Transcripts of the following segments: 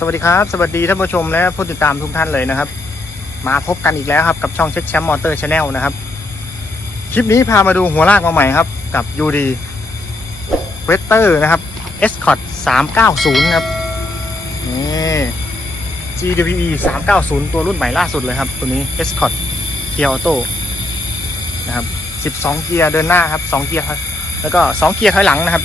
สวัสดีครับ สวัสดีท่านผู้ชมและผู้ติดตามทุกท่านเลยนะครับ มาพบกันอีกแล้วครับกับช่องเช็คแชมป์มอเตอร์ชาแนลนะครับ คลิปนี้พามาดูหัวลากมาใหม่ครับ กับ UD v e c t o r นะครับ e s c o t 390 ครับนี่ GWE 390 ตัวรุ่นใหม่ล่าสุดเลยครับ ตัวนี้ e s c o t เกียร์ออโต้นะครับ 12 เกียร์เดินหน้าครับ 2 เกียร์แล้วก็ 2 เกียร์ถอยหลังนะครับ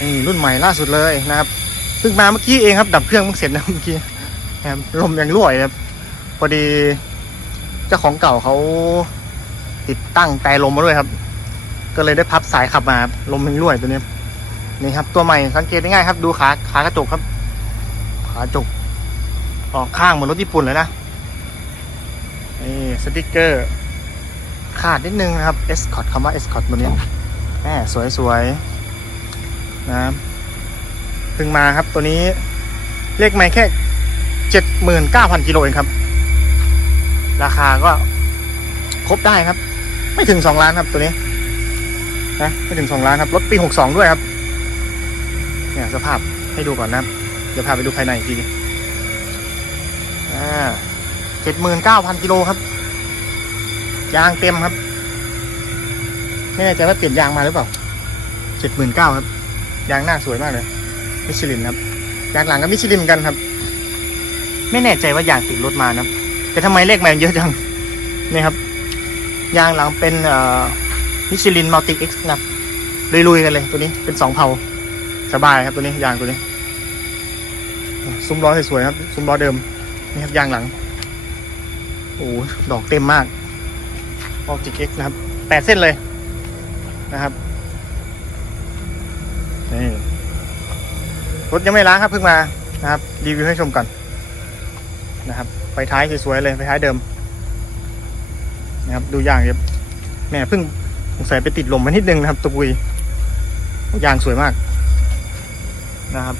นี่รุ่นใหม่ล่าสุดเลยนะครับ พิ่งมาเมื่อกี้เองครับ ดับเครื่องเพิ่งเสร็จนะเมื่อกี้ครับลมยังรั่วอยู่ครับพอดีเจ้าของเก่าเขาติดตั้งแต่ลมมาด้วยครับ ก็เลยได้พับสายขับมาลมยังรั่วอยู่ตัวนี้นี่ครับ ตัวใหม่สังเกตได้ง่ายครับ ดูขาขากระจกครับ ขากระจก ออกข้างเหมือนรถญี่ปุ่นเลยนะนี่สติกเกอร์ขาดนิดนึงนะครับ Escort คำว่า Escort ตัวนี้แหมสวยๆนะครับ เพิ่งมาครับตัวนี้เลขไม่แค่เจ็ดหมื่นเก้าพันกิโลเองครับ ราคาก็ครบได้ครับ ไม่ถึงสองล้านครับตัวนี้นะไม่ถึงสองล้านครับรถปีหกสองด้วยครับ เนี่ยสภาพให้ดูก่อนนะเดี๋ยวพาไปดูภายในอีกทีอ่าเจ็ดหมื่นเก้าพันกิโลครับ ยางเต็มครับไม่แน่ใจว่าเปลี่ยนยางมาหรือเปล่าเจ็ดหมื่นเก้าครับ ยางหน้าสวยมากเลย มิชลินครับยางหลังก็มิชลินเหมือนกันครับ ไม่แน่ใจว่ายางติดรถมานะแต่ทำไมเลขมันเยอะจังนี่ครับ ยางหลังเป็นเอ่อมิชลินมัลติเอ็กซ์นะครับลุยๆกันเลยตัวนี้เป็นสองเผาสบายครับตัวนี้ยางตัวนี้ซุ้มล้อสวยๆครับซุ้มล้อเดิมนี่ครับยางหลังโอ้ดอกเต็มมากออกจิกเอ็กซ์นะครับแปดเส้นเลยนะครับนี่ รถยังไม่ล้างครับเพิ่งมานะครับรีวิวให้ชมก่อนนะครับไฟท้ายสวยๆเลยไฟท้ายเดิมนะครับดูยางครับแม่เพิ่งสงสัยไปติดลมมานิดนึงนะครับตะกุยยางสวยมากนะครับ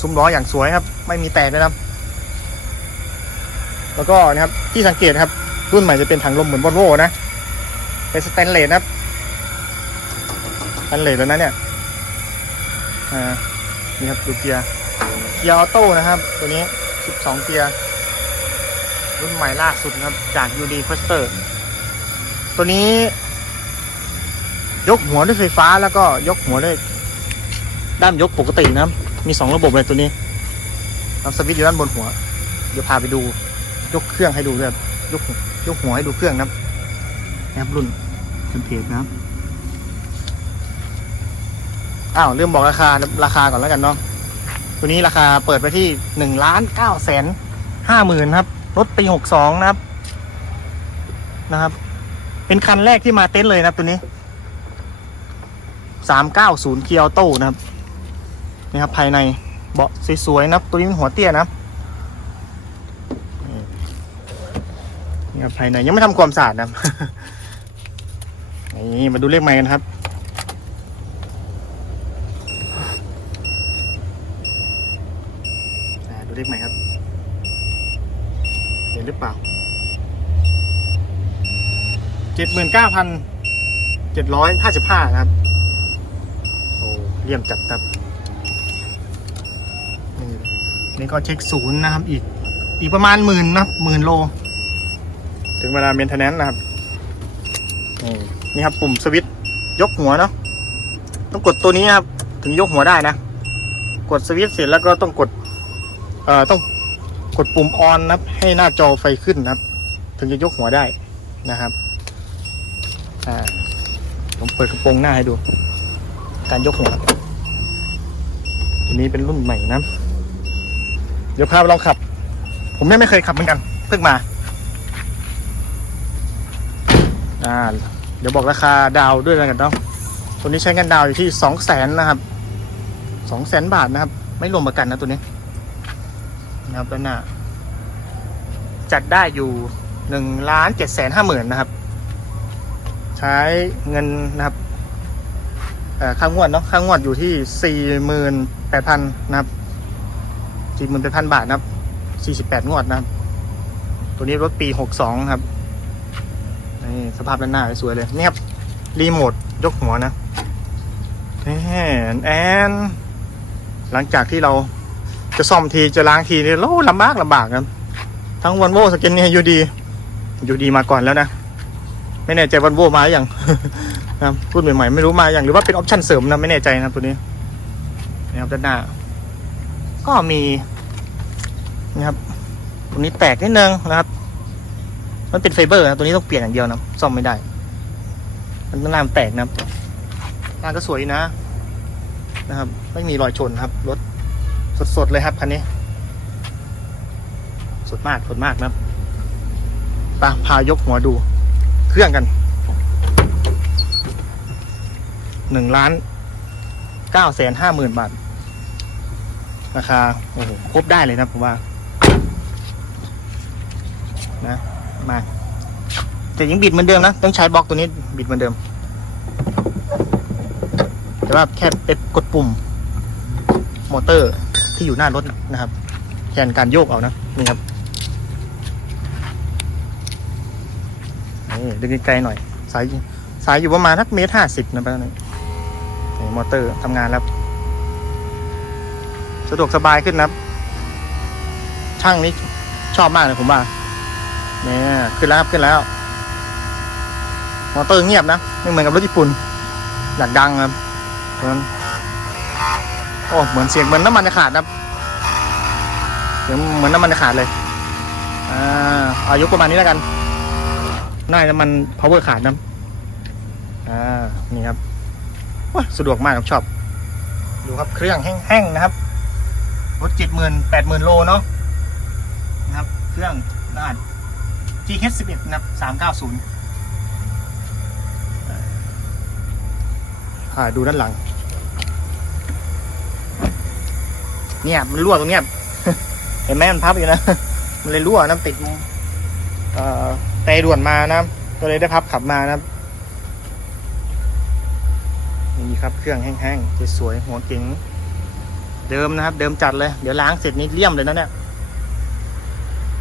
ซุ้มล้ออย่างสวยครับ ไม่มีแตกนะครับ แล้วก็นะครับที่สังเกตครับ รุ่นใหม่จะเป็นถังลมเหมือนวอลโว่นะเป็นสแตนเลสนะครับสแตนเลสแล้วนะเนี่ยอ่า นี่ครับดูเกียร์เกียร์ออโต้นะครับ ตัวนี้ 12 เกียร์รุ่นใหม่ล่าสุดนะครับจาก UD f a s t e r ตัวนี้ ยกหัวด้วยไฟฟ้าแล้วก็ยกหัวด้วยด้านยกปกตินะครับ มี 2 ระบบเลยตัวนี้ครับสวิตช์อยู่ด้านบนหัว เดี๋ยวพาไปดู ยกเครื่องให้ดูด้วยครับยกยกหัวให้ดูเครื่องนะครับนะครับรุ่นเป็นเพจนะครับ อ้าวเริ่มบอกราคาราคาก่อนแล้วกันเนาะตัวนี้ราคาเปิดไปที่หนึ่งล้านเก้าแสนห้าหมื่นครับ รถปีหกสองนะครับ นะครับ เป็นคันแรกที่มาเต็นท์เลยนะครับตัวนี้สามเก้าศูนย์เคียวโต้นะครับนี่ครับ ภายในเบาะสวยๆนะครับ ตัวนี้เป็นหัวเตี้ยนะครับนี่ครับภายในยังไม่ทำความสะอาดนะครับนี่มาดูเลขไม้กันครับ อ่าดูเลขใหม่ครับ เห็นหรือเปล่าเจ็ดหมื่นเก้าพันเจ็ดร้อยห้าสิบห้านะครับ โอ้เยี่ยมจัดครับ นี่นี่ก็เช็คศูนย์นะครับ อีก อีกประมาณหมื่นนะหมื่นโล ถึงเวลาเมนเทนแนนนะครับ นี่นี่ครับปุ่มสวิตช์ยกหัวเนาะต้องกดตัวนี้ครับ ถึงยกหัวได้นะ กดสวิตช์เสร็จแล้วก็ต้องกด ต้องกดปุ่มออนนะครับ ให้หน้าจอไฟขึ้นนะครับ ถึงจะยกหัวได้นะครับอ่าผมเปิดกระโปรงหน้าให้ดู การยกหัวตัวนี้เป็นรุ่นใหม่นะ เดี๋ยวพาไปลองขับ ผมยังไม่เคยขับเหมือนกัน เพิ่งมาอ่าเดี๋ยวบอกราคาดาวด้วยแล้วกันเนาะตัวนี้ใช้เงินดาวอยู่ที่สองแสนนะครับสองแสนบาทนะครับ ไม่รวมประกันนะตัวนี้ นะครับด้านหน้า จัดได้อยู่หนึ่งล้านเจ็ดแสนห้าหมื่นนะครับ ใช้เงินนะครับเอ่อค่างวดเนาะค่างวดอยู่ที่สี่หมื่นแปดพันนะครับสี่หมื่นแปดพันบาทนะครับสี่สิบแปดงวดนะครับ ตัวนี้รถปีหกสองครับนี่สภาพด้านหน้าสวยเลยนี่ครับรีโมทยกหัวนะแอนแอนหลังจากที่เรา จะซ่อมทีจะล้างทีเนี่ยโลลำบากลำบากนะทั้งวันโวสกินเนี่ยยูดียูดีมาก่อนแล้วนะ ไม่แน่ใจวันโวมาอยังนะรุ่นใหม่ๆไม่รู้มาอย่างหรือว่าเป็นออปชั่นเสริมนะไม่แน่ใจนะตัวนี้นะครับด้านหน้า ก็มีนะครับตัวนี้แตกนิดนึงนะครับ มันเป็นไฟเบอร์นะตัวนี้ต้องเปลี่ยนอย่างเดียวนะซ่อมไม่ได้ มันด้านหน้ามแตกนะหน้าก็สวยนะ นะครับ ไม่มีรอยชนครับรถ สดๆเลยครับคันนี้ สดมากสดมากนะครับไปพายกหัวดู เครื่องกันหนึ่งล้านเก้าแสนห้าหมื่นบาทราคาโอ้โหครบได้เลยนะผมว่า นะมาแต่ยังบิดเหมือนเดิมนะ ต้องใช้บล็อกตัวนี้บิดเหมือนเดิม แต่ว่าแค่ไปกดปุ่ม มอเตอร์ ที่อยู่หน้ารถนะครับ แทนการโยกเอานะนี่ครับนี่ดึงไกลๆหน่อย สายสายอยู่ประมาณทักเมตรห้าสิบนะประมาณนี้มอเตอร์ทำงานแล้วสะดวกสบายขึ้นนะครับช่างนี้ชอบมากเลยผมว่าเนี่ยขึ้นแล้วครับขึ้นแล้ว มอเตอร์เงียบนะไม่เหมือนกับรถญี่ปุ่นอยากดังครับเพราะฉะนั้น โอ้เหมือนเสียงเหมือนน้ำมันจะขาดนะเสียงเหมือนน้ำมันจะขาดเลยอ่าอายุประมาณนี้แล้วกันน่าจะมัน power ขาดนะอ่านี่ครับว้าสะดวกมากครับชอบ ดูครับเครื่องแห้งๆนะครับรถเจ็ดหมื่นแปดหมื่นโลเนาะนะครับ เครื่องรหัส GH 11 นะครับสามเก้าศูนย์อ่าดูด้านหลัง เนี่ยมันรั่วตรงเนี้ยเห็นไหมมันพับอยู่นะ มันเลยรั่วน้ำติดเอ่อเตด่วนมานะก็เลยได้พับขับมานะนี่ครับเครื่องแห้งๆสวยๆหัวเก๋งเดิมนะครับ เดิมจัดเลย เดี๋ยวล้างเสร็จนี่เลี่ยมเลยนะเนี่ย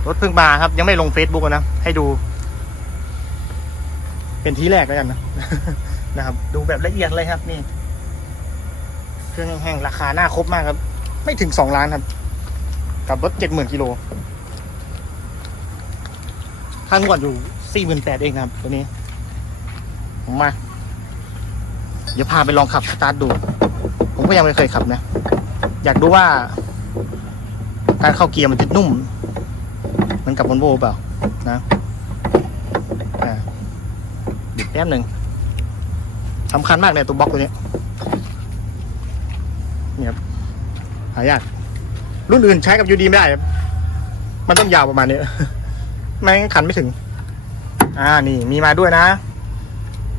รถเพิ่งมาครับ ยังไม่ลง Facebook อะนะ ให้ดู เป็นที่แรกแล้วกันนะนะครับ ดูแบบละเอียดเลยครับ นี่ เครื่องแห้งๆราคาหน้าครบมากครับ ไม่ถึงสองล้านครับ กับรถเจ็ดหมื่นกิโลค่างวดอยู่สี่หมื่นแปดเองครับตัวนี้ผมมา เดี๋ยวพาไปลองขับสตาร์ทดู ผมก็ยังไม่เคยขับนะ อยากดูว่า การเข้าเกียร์มันจะนุ่มเหมันกับวอลโวเปล่า นะอ่าบิดแป๊บหนึ่งสำคัญมากเลยตัวบล็อกตัวนี้ครับ หายาก รุ่นอื่นใช้กับยูดีไม่ได้ครับมันต้องยาวประมาณนี้ ไม่งั้นขันไม่ถึง อ่า นี่มีมาด้วยนะ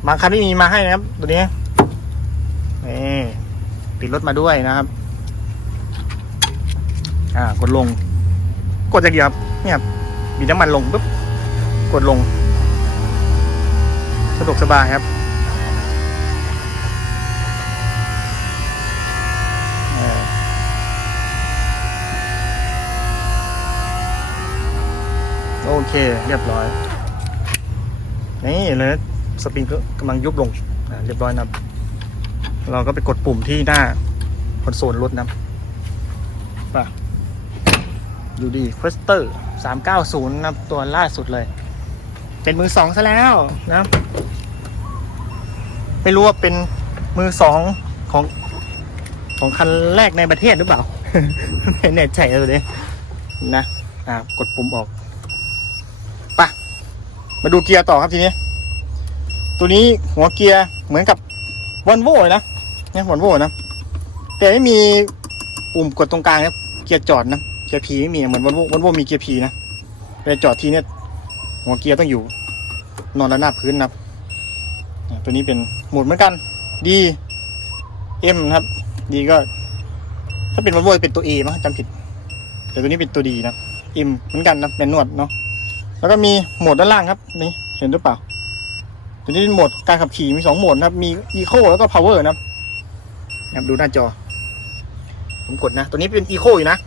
บางคันไม่มีมาให้นะครับ ตัวนี้นี่ติดรถมาด้วยนะครับ อ่า กดลง กดอย่างเดียวครับเนี่ยครับบีบน้ำมันลงปุ๊บ กดลง สะดวกสบายครับ โอเค เรียบร้อย นี่เลยสปริงก็กำลังยุบลงเรียบร้อยนะเราก็ไปกดปุ่มที่หน้าคอนโซลรถนะป่ะยูดีเฟสเตอร์สามเก้าศูนย์นะตัวล่าสุดเลย เป็นมือสองซะแล้วนะ ไม่รู้ว่าเป็นมือสองของของคันแรกในประเทศหรือเปล่าไม่แน่ใจเลยนะ อ่ากดปุ่มออก มาดูเกียร์ต่อครับทีนี้ ตัวนี้หัวเกียร์เหมือนกับวอลโว่เลยนะเนี่ยวอลโว่นะ แต่ไม่มีปุ่มกดตรงกลางนะเกียร์จอดนะเกียร์พีไม่มีเหมือนวอลโว่วอลโว่มีเกียร์พีนะเวลาจอดทีเนี่ยหัวเกียร์ต้องอยู่ นอนระนาบพื้นนะตัวนี้เป็นหมุดเหมือนกันดีเอ็มครับ ดีก็ ถ้าเป็นวอลโว่เป็นตัวเอมั้งจำผิด แต่ตัวนี้เป็นตัวดีนะเอ็มเหมือนกันนะเป็นนวดเนาะ แล้วก็มีโหมดด้านล่างครับ นี่เห็นหรือเปล่าตัวนี้เป็นโหมดการขับขี่มีสองโหมดครับ มีอีโคแล้วก็พาวเวอร์นะครับดูหน้าจอ ผมกดนะ ตัวนี้เป็นอีโคอยู่นะ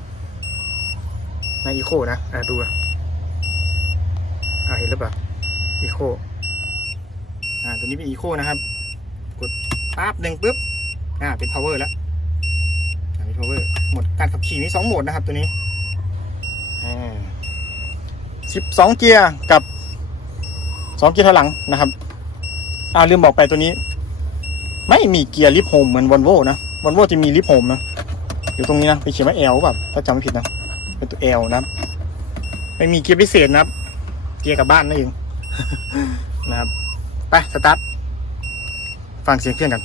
ในะอีโคนะอ่าดูอ่าเห็นหรือเปล่าอีโคอ่าตัวนี้เป็นอีโคนะครับ กดปั๊บหนึ่งปุ๊บอ่าเป็น power แล้วอ่าเป็น power หมดการขับขี่มีสองโหมดนะครับตัวนี้อ่า 12 เกียร์กับ 2 เกียร์ถอยหลังนะครับอ่าลืมบอกไปตัวนี้ ไม่มีเกียร์ลิฟท์โฮมเหมือนวอลโว่นะวอลโว่จะมีลิฟท์โฮมนะอยู่ตรงนี้นะไปเขียนว่าเอลแบบถ้าจำไม่ผิดนะเป็นตัวเอลนะไม่มีเกียร์พิเศษนะครับเกียร์กับบ้านนั่นเองนะครับไปสตาร์ทฟังเสียงเครื่องกัน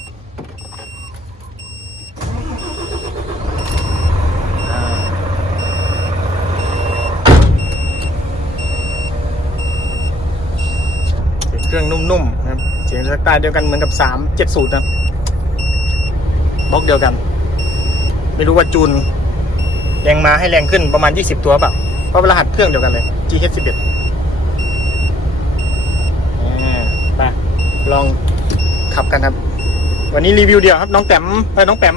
นุ่มๆนะครับเสียงสไตล์เดียวกันเหมือนกับ 370นะบล็อกเดียวกัน ไม่รู้ว่าจูนแรงมาให้แรงขึ้นประมาณ 20 ตัวเปล่าเพราะรหัสเครื่องเดียวกันเลย GH11 อ่าไปลองขับกันครับ วันนี้รีวิวเดียวครับ น้องแต้มไปน้องแต้ม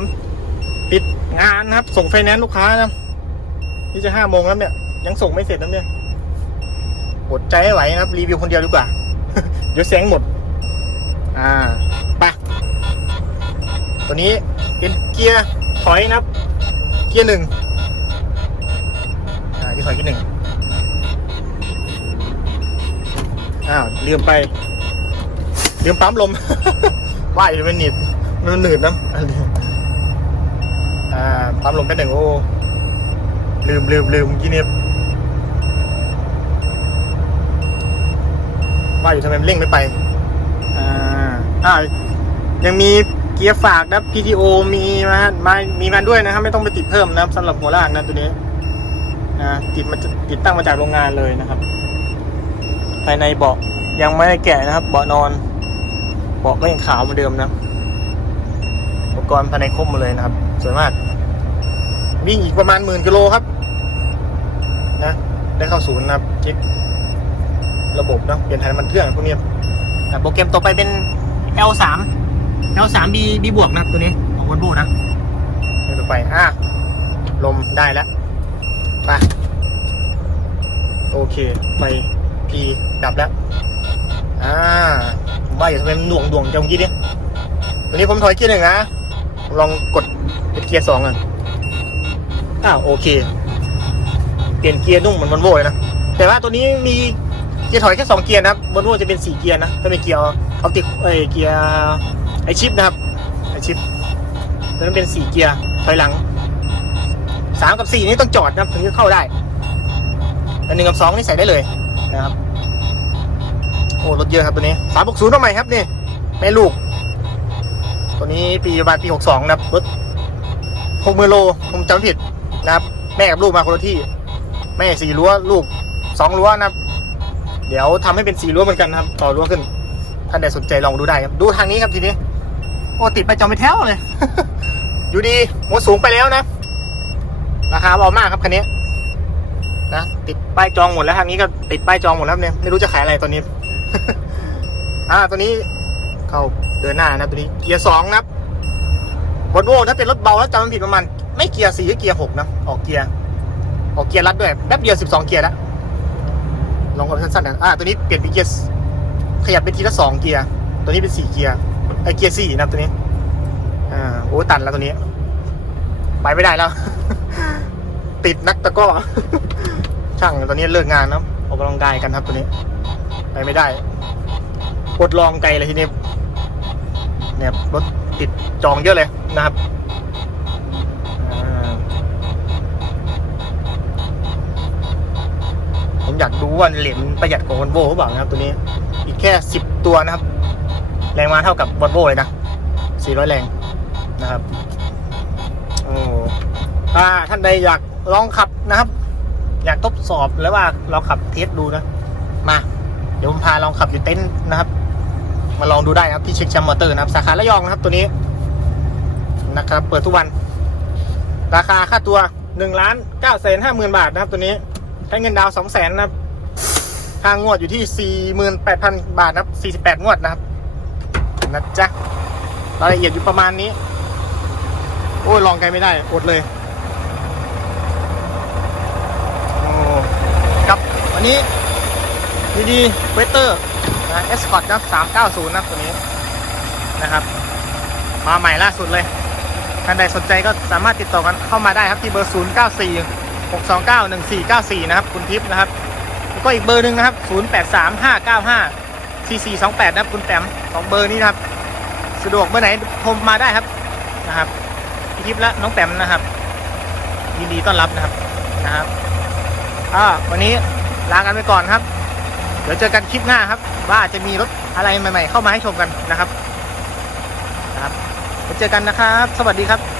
ปิดงานครับ ส่งไฟแนนซ์ลูกค้านะนี่จะห้าโมงแล้วเนี่ย ยังส่งไม่เสร็จนะเนี่ยอดใจไหวนะครับ รีวิวคนเดียวดีกว่า เดี๋ยวแสงหมด อ่าไปตัวนี้เป็นเกียร์ถอยนะครับ เกียร์หนึ่งอ่าเกียร์ถอยเกียร์หนึ่งอ้าวลืมไปลืมปั๊มลมว่ายอยู่มันหนีบมันหนืดน้ำอันนี้อ่าปั๊มลมไปหนึ่งโอ้ลืมลืมลืมเมื่อกี้เนี่ย ว่าอยู่ทำไมมันเร่งไม่ไปอ่าอ่ายังมีเกียร์ฝากนะ PTO มีมามามีมาด้วยนะครับ ไม่ต้องไปติดเพิ่มนะครับสำหรับหัวลากนะตัวนี้นะติดมาติดตั้งมาจากโรงงานเลยนะครับ ภายในเบาะยังไม่ได้แกะนะครับ เบาะนอน เบาะก็ยังขาวเหมือนเดิมนะอุปกรณ์ภายในครบหมดเลยนะครับสวยมากวิ่งอีกประมาณหมื่นกิโลครับ นะ ได้เข้าศูนย์นะครับเช็ค ระบบนะเปลี่ยนถ่ายน้ำมันเครื่องพวกนี้อะโปรแกรมต่อไปเป็น L3 L3 B B บวกนะครับตัวนี้ของวันโบนะเดี๋ยวต่อไปอะลมได้แล้วไปโอเคไฟพีดับแล้วอ่าผมว่าอย่าทำไมมันหน่วงดวงจังเมื่อกี้ดิตัวนี้ผมถอยเกียร์หนึ่งนะลองกดเป็นเกียร์สองกันอ้าวโอเค เปลี่ยนเกียร์นุ่มเหมือนวอลโว่เลยนะแต่ว่าตัวนี้มี เกียร์ถอยแค่สองเกียร์นะครับวอลโว่จะเป็นสี่เกียร์นะถ้าเป็นเกียร์เขาติดเอ้ยเกียร์ไอชิปนะครับไอชิปตัวนั้นเป็นสี่เกียร์ถอยหลังสามกับสี่นี่ต้องจอดนะถึงจะเข้าได้อันหนึ่งกับสองนี่ใส่ได้เลยนะครับโอ้รถเยอะครับตัวนี้สามหกศูนย์ตัวใหม่ครับนี่แม่ลูก ตัวนี้ปีประมาณปีหกสองนะครับรถหกมือโลผมจำผิดนะครับ แม่กับลูกมาคนละที่ แม่สี่รั้วลูกสองรั้วนะครับ เดี๋ยวทำให้เป็นสีรั้วเหมือนกันครับ ต่อรั้วขึ้น ท่านใดสนใจลองดูได้ครับ ดูทางนี้ครับทีนี้ โอ้ติดไปจอมไปแถวเลย อยู่ดีหัวสูงไปแล้วนะ ราคาเบามากครับคันนี้ นะติดป้ายจองหมดแล้วทางนี้ก็ติดป้ายจองหมดแล้วเนี่ย ไม่รู้จะขายอะไรตอนนี้ อ่าตัวนี้เข้าเดินหน้านะตัวนี้ เกียร์สองนะบวอลโวถ้าเป็นรถเบาแล้วจำไม่ผิดประมาณไม่เกียร์สี่ก็เกียร์หกนะ ออกเกียร์ ออกเกียร์รัดด้วยแป๊บเดียวสิบสองเกียร์แล้ว ลองกันสั้นๆนะอ่าตัวนี้เปลี่ยนเป็นเกียร์ขยับเป็นทีละสองเกียร์ ตัวนี้เป็นสี่เกียร์ไอเกียร์สี่นะตัวนี้ อ่าโอ้ตันแล้วตัวนี้ ไปไม่ได้แล้ว ติดนักตะก้อ ช่างตอนนี้เลิกงานนะออกกำลังกายกันครับตัวนี้ ไปไม่ได้ปวดลองไกลเลยทีนี้เนี่ยรถติดจองเยอะเลยนะครับ อยากดูว่าเหรียญประหยัดกว่าวอลโว่หรือเปล่านะครับตัวนี้ อีกแค่สิบตัวนะครับ แรงมาเท่ากับวอลโว่เลยนะสี่ร้อยแรงนะครับโอ้ถ้าท่านใดอยากลองขับนะครับ อยากทดสอบแล้วว่าเราขับเทสดูนะ มา เดี๋ยวผมพาลองขับอยู่เต็นท์นะครับ มาลองดูได้นะครับที่เช็คแชมป์มอเตอร์นะครับ สาขาระยองนะครับตัวนี้นะครับ เปิดทุกวัน ราคาค่าตัวหนึ่งล้านเก้าแสนห้าหมื่นบาทนะครับตัวนี้ ใช้เงินดาวสองแสนนะครับค่างวดอยู่ที่สี่หมื่นแปดพันบาทนะครับสี่สิบแปดงวดนะครับนะจ๊ะรายละเอียดอยู่ประมาณนี้ โอ้ยลองไกลไม่ได้อดเลยโอ้ครับวันนี้ดีดีเวเตอร์นะเอสคอร์ดนะ390นย์นะตัวนี้นะครับ มาใหม่ล่าสุดเลยท่านใดสนใจก็สามารถติดต่อกันเข้ามาได้ครับที่เบอร์0 9 4 6 2 9 1 4 9 4 นะครับ คุณทิพย์นะครับ แล้วก็อีกเบอร์หนึ่งนะครับ 0 8 3 5 9 5 4 4 2 8 นะครับ คุณแปมสองเบอร์นี้นะครับ สะดวกเมื่อไหนโทรมาได้ครับนะครับพี่ทิพย์และน้องแปมนะครับ ยินดีต้อนรับนะครับนะครับอ่าวันนี้ลากันไปก่อนครับ เดี๋ยวเจอกันคลิปหน้าครับ ว่าจะมีรถอะไรใหม่ ๆ เข้ามาให้ชมกันนะครับนะครับเจอกันนะครับ สวัสดีครับ